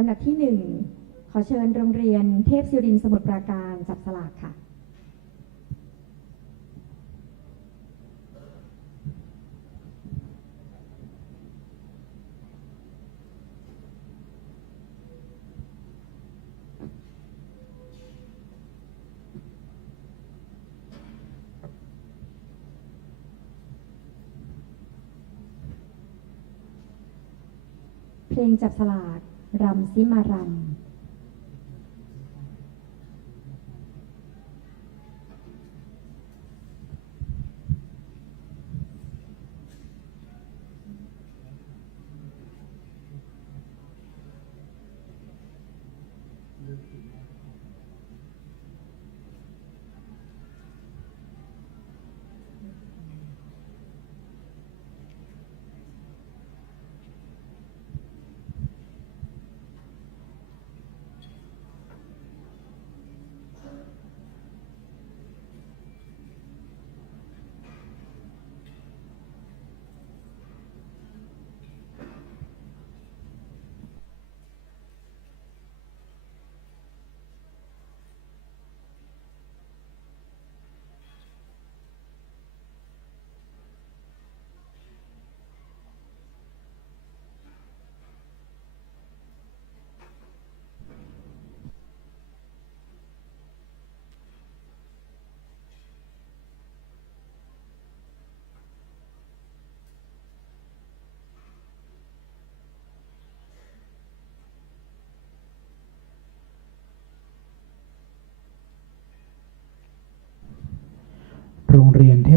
ลำดับที่หนึ่งขอเชิญโรงเรียนเทพศิรินสมุทรปราการจับสลากค่ะ เพลงจับสลาก รำซิมารำ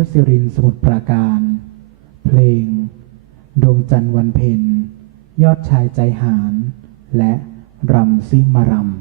พศิรินสมุทรปราการ เพลง ดวงจันทร์วันเพ็ญยอดชายใจหาน และรำซิมารำ